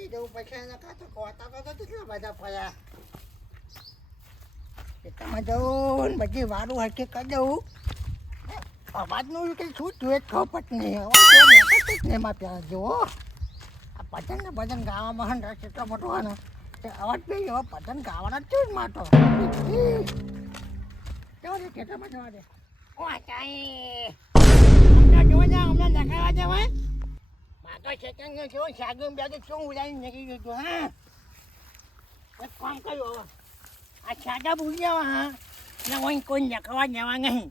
પડી જવું પછી એના કાતો કોતા તો કેટલા બધા ફર્યા ખેતરમાં જવું બધી વારું હરખી કરી દઉં અવાજનું કંઈ શું થયું ખબર નહીં હવે એમાં પ્યાર જુઓ આ ભજન ને ભજન ગાવામાં હન કેટલો મોટો આનો અવાજ બી એવો ભજન ગાવાના જ માટો જવા દે ખેતરમાં જવા દે ઓ ચાઈ હમણાં જોવા જા હમણાં નખાવા જવાય માતો ખેતરનો જો સાગું બેગું શું ઉડાડીને નખી ગયું હા એક કામ કર્યું હવે આ સાદા ભૂલી જવા હા અને અહીં કોઈ નખાવા જવા નહીં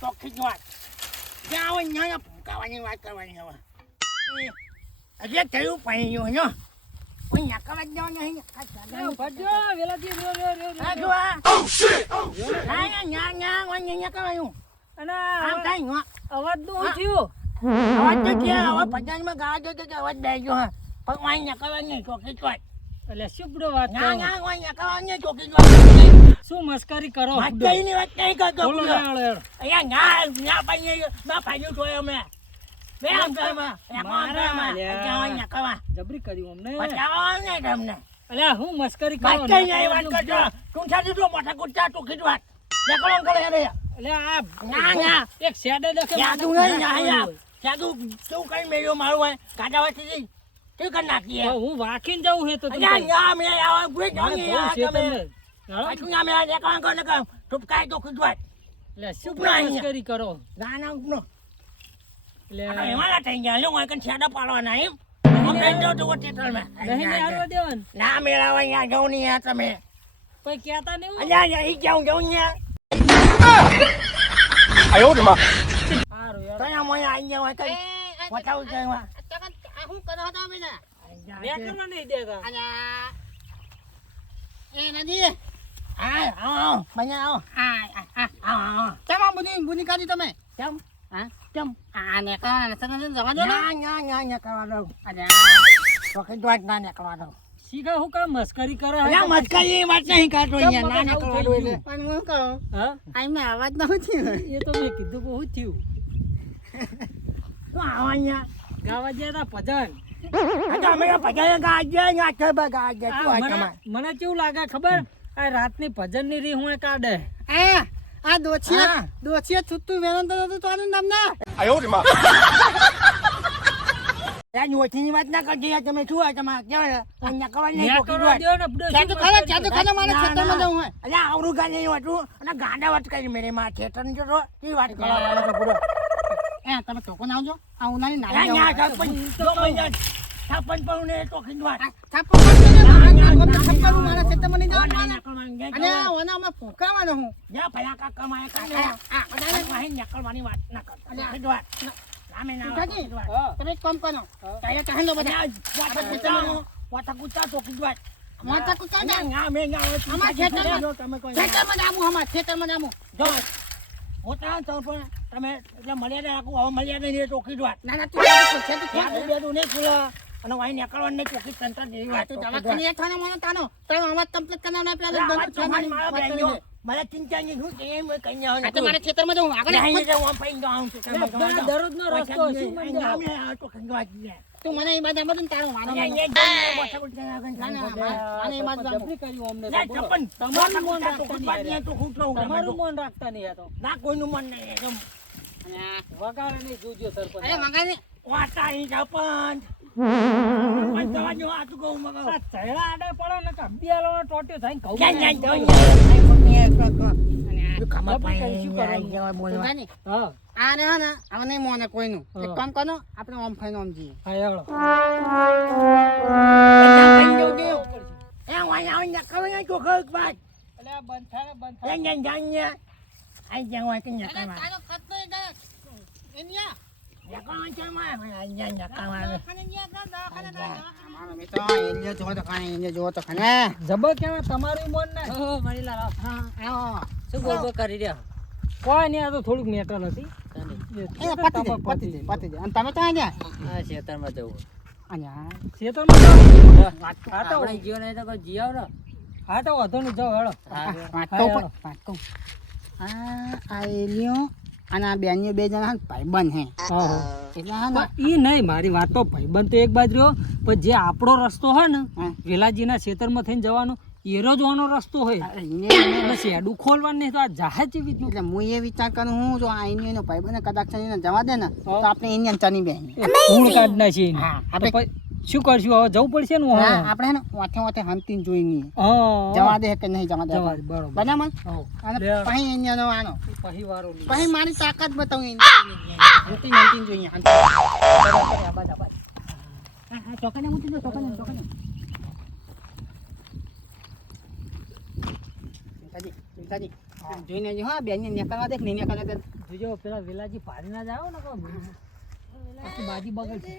ચોખ્ખી જ વાત જ્યાં હોય ત્યાં ફૂંકાવાની વાત કરવાની હવે હજી થયું પાણી જો કોઈ નખાવા જ જવા નહીં અવાજ નું થયું અવાજ તો છે હવે પચાસમાં ગાવા જો કે અવાજ બે ગયો હા પણ અહીં નખાવા નહીં ચોખ્ખી જ વાત એટલે શુભ્ર વાત ના કરો ના કોઈ નખાવા નહીં ચોખ્ખી જ વાત શું મસ્કરી કરો મસ્કરીની વાત નહીં કરતો બોલો હેળો, હેળો. અહીંયા ના પાણી ના ફાયદો થયો અમે બે આમ ઘરમાં જબરી કર્યું અમને પચાવવા નહીં તમને અલ્યા હું મસ્કરી કરો મસ્કરી નહીં વાત કરજો ટૂંચા દીધો મોટા કુચા ટૂંકી જ વાત નકળો કરે રે અલ્યા ના ના એક શેડે દેખે જાદુ નહીં ના યાર જાદુ તું કઈ મેળ્યો મારું હોય કાઢાવાથી શું કરી નાખીએ હું વાકીને જવું હે તો તું અલ્યા ના મે આવા કોઈ મારે નહીં બહુ છે તમે તમને. હા? પાછું ના મે નકળો કરે કે ટૂપકાય તો ખુદ વાત એટલે શું ઉપના અહીંયા. મસ્કરી કરો ના ના ઉપનો એટલે એમાં થઈ ગયા લો કઈ છેડા પાડવાના એમ કઈ દો તો ટેટલમાં નહીં હારવા દેવાનું ના મેળાવા અહીંયા જવું નહીં યાર તમે કોઈ કહેતા નહીં હું. અલ્યા અહીં જાઉં યાર સારું યાર. કયા મોય આવી ગયા હોય કઈ બતાવું છે એમાં શું કરો હતા બેના બે કરવા નહીં દેતા એ નદી હા આવો બન્યા આવો કેમ આ બુની કાઢી તમે કેમ હા કેમ આ ને કા જવા દો ને ના કરવા દઉં અરે તો કઈ દોડ ના નીકળવા દઉં શીખા હું કામ મસ્કરી કરે હે? અલ્યા મસ્કરી વાત નહીં કાઢો અહીંયા ના નીકળવા દઉં એટલે પણ હું કહું હા આઈને અવાજ ન હોતી એ તો મેં કીધું કે હું થયું શું આવો અહીંયા ગાવા ગયા તા ભજન અમે ભજાય ગાજે અહીંયા છે ગાજે શું હોય તમારે મને કેવું લાગે ખબર આ રાતની ભજન ની રી હું કાઢે આ દોછિયા છૂટું વેરણ તો નતું તારું નામ ના યાર નોથીની વાત ના કરજો યાર તમે શું હોય તમારે કેવાય અહીંયા કવા નહીં ન્યા કોકી કરવા દોડ દ્યો ને બધું શું મસ્કરી? મારે ખેતરમાં જવું હોય અલ્યા આવડું ગા નહીં હતું અને ગાંડા વાત કરી મેરે માં થિયેટર ની જો એ વાત કરવાનો છે પૂરો તમે ટોકો ના આવજો આ ઉનાની યા નાઈ યા સરપંચ જો મજા સરપંચ પણ ને તો ખીજવાત મારા ખેતરમાં નહીં જવાનું અને અને ઓનામાં ફૂંકાવાનો હું જા ભલા કાકા માં કાને વાહી નકળવાની વાત ના કર ખીજવાત નામે ના કાકી, હા. તમે એક કામ કરો તૈયાર કહે લો બધા વાતા કુચા તો ખીજવાત માતા કુચા ના ના મે ના અમાર ખેતરમાં તમે કોઈ ખેતરમાં જામું અમાર ખેતરમાં જામું જો હોતા તો પણ તમે એટલે મર્યાદા રાખો હવે મર્યાદા નહીં તો ખીજવાત ના ના તું ખેતી યાદ બેડું નહીં ખુલા અને વાહી નકળવાનું નહીં ચોખી તંત્ર જેવી વાત તું દવાખાને એક થાનો મને તાનો તારો અવાજ કમ્પ્લીટ કરવાનો પેલા બંધ થવાનો મને ચિંતાની શું છે એમ કઈ ના આ તો મારે ખેતરમાં જવું આગળ દરરોજ નો રસ્તો શું મને તું મને એ બાજુ બધું તારો વાનો મને એ બાજુ જબરી કર્યું અમને તો બોલો. તમારું મન રાખતા નહીં આ તો ના કોઈનું મન નહીં વગાડે નહીં જોજો સરપંચ અરે મંગાને વાતા અહીં સરપંચ જવાનું આતું કહું મગાવ આ ચહેરા આડે પડે ને કે અબિયાલો ટોટ્યો થઈને ઘઉં મંગાને હા આ ને ને હવે નહીં મોને કોઈનું એક કામ કરો આપણે ઓમ ફાઈન ઓમ જઈએ હા હેળો અલે આ બંધ થાય તારો ખતનો એ દા એનિયા મારો મિત્ર એનિયા જો તો કાઈ એનિયા જો તો ખાને જબર કેવા તમારું મન ને મરી લાવ હા આવો શું બોલ કરી રહ્યા કોઈ નહીં આ તો થોડુંક મેટર હતી એ પતી દે અને તમે તો આયા આ ખેતરમાં જવું આયા ખેતરમાં જાઓ. હા તો આપણે જીવ નહીં તો કોઈ જી આવ ને હા તો વાંધો નહીં જાઓ હેળો પાટકો આ એનિયો અને આ બેનિયો બે જણા ભાઈબંધ હે હા એટલે હા ને ઈ નહીં મારી વાત તો ભાઈબંધ તો એક બાજુ રહ્યો પણ જે આપણો રસ્તો હોય ને હા. વેલાજીના ખેતરમાં થઈને જવાનો એરો જ વાનો રસ્તો હોય અરે એને એટલે શેડું ખોલવાનું નહીં તો આ જહાજ જેવી જ એટલે હું એ વિચાર કરું હું જો આ એનો ભાઈ બને કદાચ એને જવા દે ને તો આપણે એની ચની બે ધૂળ કાઢ નાખીએ એને. હા, તો આપણે- પછી શું કરશું હવે જવું પડશે ને હા, હા. આપણે હે ને વાથે વાથે હંતીને જોઈ નહીં હા. જવા દે કે નહીં જવા દે જવા દે, બરોબર. બરાબર હોવ. અને લે. પછી એનો આનો પછી વારો લીધો. પછી મારી તાકાત બતાવું હંતીને હંતીને જોઈએ હંતીને. હા, ચોકાને મૂકી દો, ચોકાને. ચિંતાજી, જોઈને આવજો. હા, બેનને નીકળવા દે કે નહીં નીકળવા દે. જોજો પેલા વેલાજી પાડી ના જાઓ ને પછી બાજી બગડશે.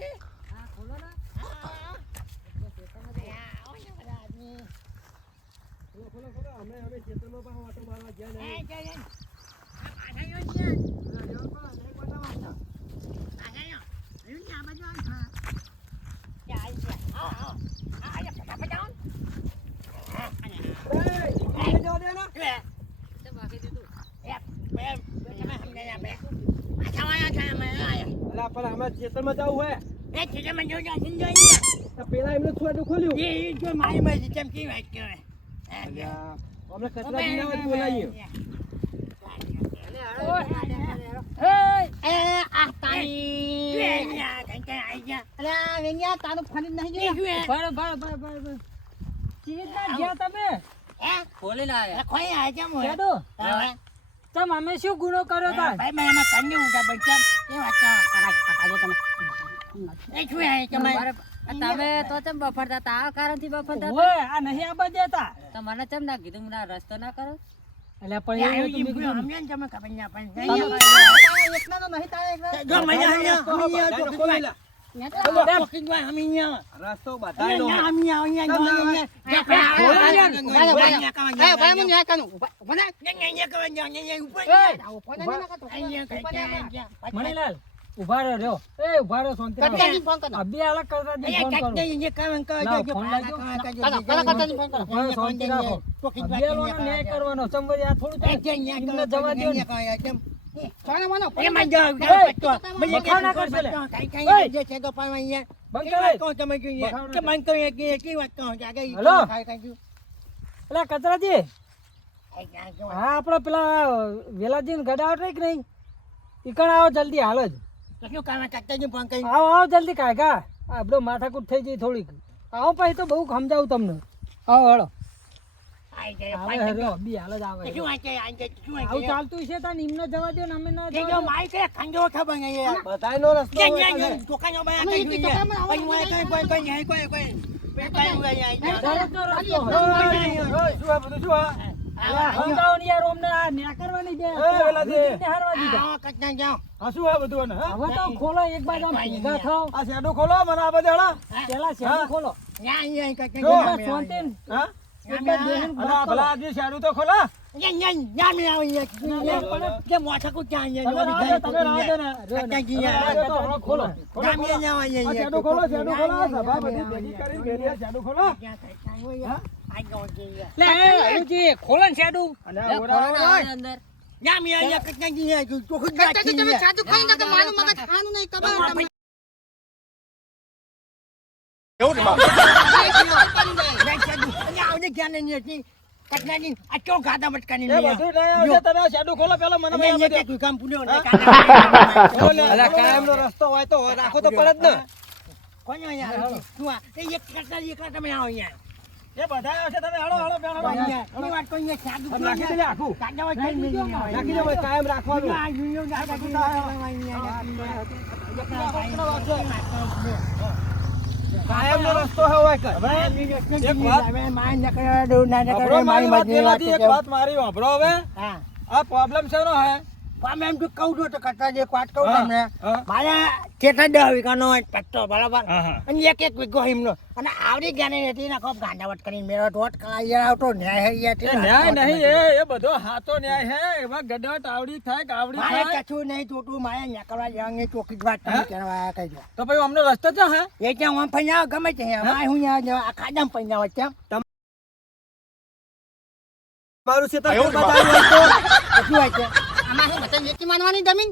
અલા પણ આમાં ખેતરમાં જવું હે તો પેલા એમને છોડું ખોલ્યું અલ્યા, અમને કચરાજી ના વાત બોલાઈએ તારું ફરી નહીં જોયું? બરાબર. ચીજ ના જ્યાં તમે ખોલી ના આવ્યા. શેડો તમ અમે શું ગુનો કર્યો તા તમે તો ચમ બફરતા હતા આ કારણથી બફરતા હતા? ઓય આ નહીં આબા દેતા તો મને ચમ ના કીધું મને આ રસ્તો ના કરો? એટલે પણ એવું તો મેં કીધું એકલાનો નહીં તારે એકલા. રસ્તો બતાવ્યો ભાઈ મને ન્યાય કરું. ઉભા રહે. મણીલાલ ઉભા રહ્યો ઉભા રહ્યો શાંતિ રાખો. કટકાજી ફોન કરો. અભી આલા કરતાજી ફોન કરો. લાવ, ફોન લાવજો. કટકાજી ફોન કરો. ઉભા રહ્યો, શાંતિ રાખો. અભિયાલોનો ન્યાય કરવાનો ચંબરી આ થોડું ચાલે. એમને જવા દ્યો ને. સોના માનો. હલો પેલા કચરાજી હા આપડે પેલા વેલાજી ને ગડા આવટ કે નહીં ઈકણ આવો જલ્દી હાલ જ આવો જલ્દી કાકા આપડો માથાકૂટ થઈ જાય થોડીક આવો પછી તો બહુ સમજાવું તમને આવો હળો આવે હેરો બી હાલ જ આવે આવું ચાલતું છે તાન એમને જવા દો ને અમે ના જવા દો. બતાવેલો રસ્તો હોય છે. દરરોજનો રસ્તો હોય. ઓય, શું આ બધું શું આ? સમજાવો ને યાર અમને આ ન્યા કરવાની દે વેલાજી. ને હારવા દીધા આ શું આ બધું આને, હા? હવે તો ખોલો એક બાજુ આમ ભેગા થાઓ આ શેડો ખોલો મને આ બધે હળા. પેલા શેડો ખોલો જો. શાંતિ હા? એક જ બેહીને અને વાત આ કરો. ભલા આદમી શેડો તો ખોલા. તમે રાહ દો, તમે રાહ દો ને. જો ને. હમણાં ખોલો. આ શેડો ખોલો, શેડો ખોલો. આ સભા બધી ભેગી કરીને ઘેરી આ શેડો ખોલો. લે હળુજી, ખોલો ને શેડું. અને લે, આ ખોલો ઓરા ને ઓરા. આવે અંદર. કટકાજી તમે સાચું ખાઈ જાઓ તો મારું મગજ ખાવાનું નહીં ખબર તમને. એ બધું નહીં આવશે. તમે આ શેડો ખોલો પેલા મને ભાઈ આ બધે. અલા, કાયમનો રસ્તો હોય તો રાખો તો પડે જ ને. એ બધા આવશે તમે હળો હળો પેલા હળો. આ નાખી દેજે આખું. નાખી દે ભાઈ, કાયમ રાખવાનું. કાયમનો રસ્તો હોય કર. વાપરો મારી વાત પેલાથી એક વાત મારી વાપરો હવે. આ પ્રોબ્લેમ શેનો હે? મારા ખેતર 10 વીઘાનો પટ્ટો બરાબર હા, હા. અને એક વીઘો હિમનો અને આવડી જ્ઞાની નથી ને ખૂબ ગાંડાવટ કરીને મેરો દોટ કલાઈ આવતો ન્યાય હઈ એ ન્યાય નહીં એ બધો હાચો ન્યાય હે. એમાં ગડાટ આવડી થાય કે આવડી મારે થાય કશું નહીં તોટું મારે નીકળવા જવાની ચોખ્ખી જ વાત તમે હા? કહેવા કહી દો તો ભાઈ અમને રસ્તો છે હે? એ ત્યાં હું ફૈયા ગમે છે મારે હું આ ખાડામાં ફૈયા વચ્ચે મારું ક્ષેત્ર બતાવ્યું હોય તો શું હોય છે આમાં શું બધા વેચી માનવાની જમીન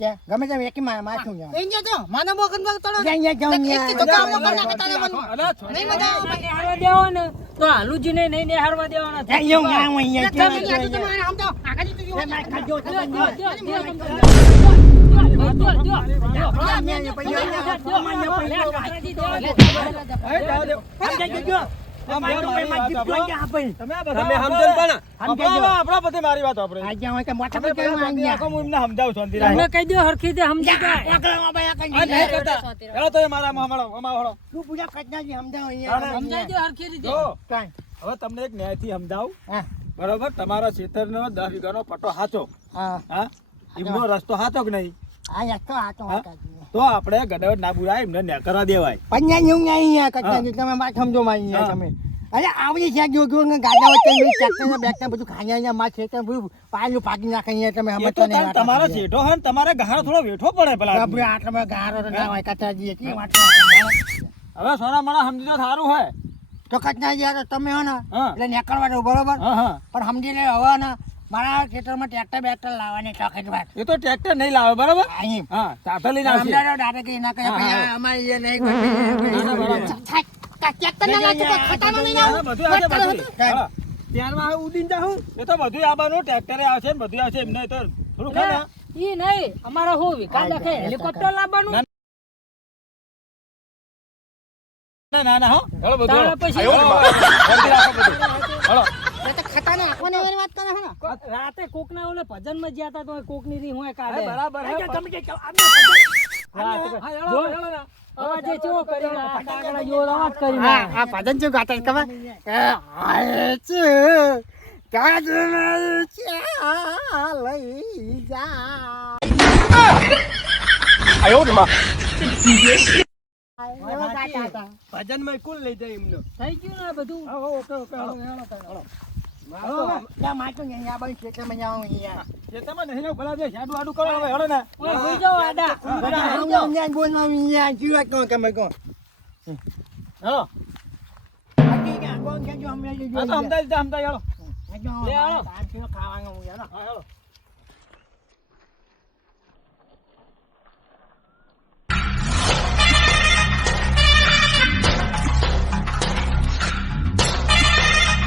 કે ગમે તેમ એકી માથું જાવ એ ન્યા જો માનો બોકન બોક તળો ત્યાં જાવ એક તો કામ વગર ના તારે મનમાં અરે છોડી નહીં મજા આવે નિહાળવા દેવો ને તો હાલુજીને નહીં નિહાળવા દેવાના ત્યાં એવું ના હોય અહીંયા તમે ન્યા તો તમારે સમજાવો આગાજી તો જો ખાજો તમે સમજો પણ આપણા બધી મારી વાત વાપરે હું એમને સમજાવું શાંતિ રાખો. તમે કહી દો હરખી તે સમજી જાય આ નહીં કરતા હેલો તો મારા હમાડો સમજાઈ દો હરખી રીતે જો હવે તમને એક ન્યાયથી સમજાવું બરોબર તમારા ક્ષેત્રનો 10 વીઘાનો પટ્ટો સાચો હા એમનો રસ્તો સાચો કે નહીં તો આપણે ગડાવટ ના બુરાય એમને ન્યા કરવા દેવાય તમે વાત સમજો મારી તમે અરે આવડી છે જો ગાડા વચ્ચે ટ્રેક્ટર બેકતા બધું ખાયા માં છે બધું પાયલું પાકી નાખે અહીંયા તમે એ સમજતા તો નહીં તમારો શેઠો હોય ને તમારે ગાળો થોડો વેઠો પડે પેલા આપણે આટલા ગારો ના હોય કચાજી કે વાત હવે સોના માણા સમજી તો સારું હોય તો કચનાજી યાર તમે હો ને હા. એટલે નીકળવાનું બરોબર હા હા પણ સમજી લે હવે ને મારા ખેતરમાં ટ્રેક્ટર બેક્ટર લાવવાની તકત વાત એ તો ટ્રેક્ટર નહીં લાવે બરાબર અહીં હા ચાટો લઈને આવશે અમદાવાદ દાદા કે ના કહે હા, ભાઈ હા. અમારે એ નહીં ના, ના, બરાબર. ટ્રેક્ટર ના લાગે તો ખટાનો નહીં ના, આવું બધું આવશે બધું હા. ત્યારમાં હવે ઉડીને જાઉં એ તો બધું આવવાનું ટ્રેક્ટરે આવશે ને બધું આવશે એમને તો થોડું ખા ને. ઈ નહીં અમારે હું વિકાસ લખે હેલિકોપ્ટર લાવવાનું ના હો હેલો બધું તારા હેલો. પછી હેલો, શાંતિ રાખો બધું. હેલો. ખટાનો આંખોને એવી વાત કરે છે ને રાતે કોક ના ઓલે ભજન માં ગયા તા તો કોક ની રી હું કાઢે બરાબર હે. તમે જે રાતે હા, હેલો, જો. હેલો ના. અવાજે ચેવો કરી ફટાકડા જેવો અવાજ કરી આ ભજન શું ગાતા છે ખબર હાય છે કાજલ લઈ જા એવા ગાતા હતા. ભજનમાં કુલ લઈ જાય એમને થઈ ગયું ને આ બધું ઓકે હેલો, હેલો. ત્યાં માટું નહીં, આ બાજુ ખેતરમાં જાઉં અહીંયા. ખેતરમાં નહીં ને ભલા જે શાડું આડું કરો હવે હેલો ને ઓય ભઈ જાઓ આડા અહીંયા બોલમાં અહીંયા જીવત કહો કે મેં કહો. હેલો બાકી ક્યાં? કોણ કહેજો, હમણાં જ આ તો જોઈ લે. સમજાય હેલો કહેજો, લે, હાલો. આ ખાવાનું હું યાર. હા હેલો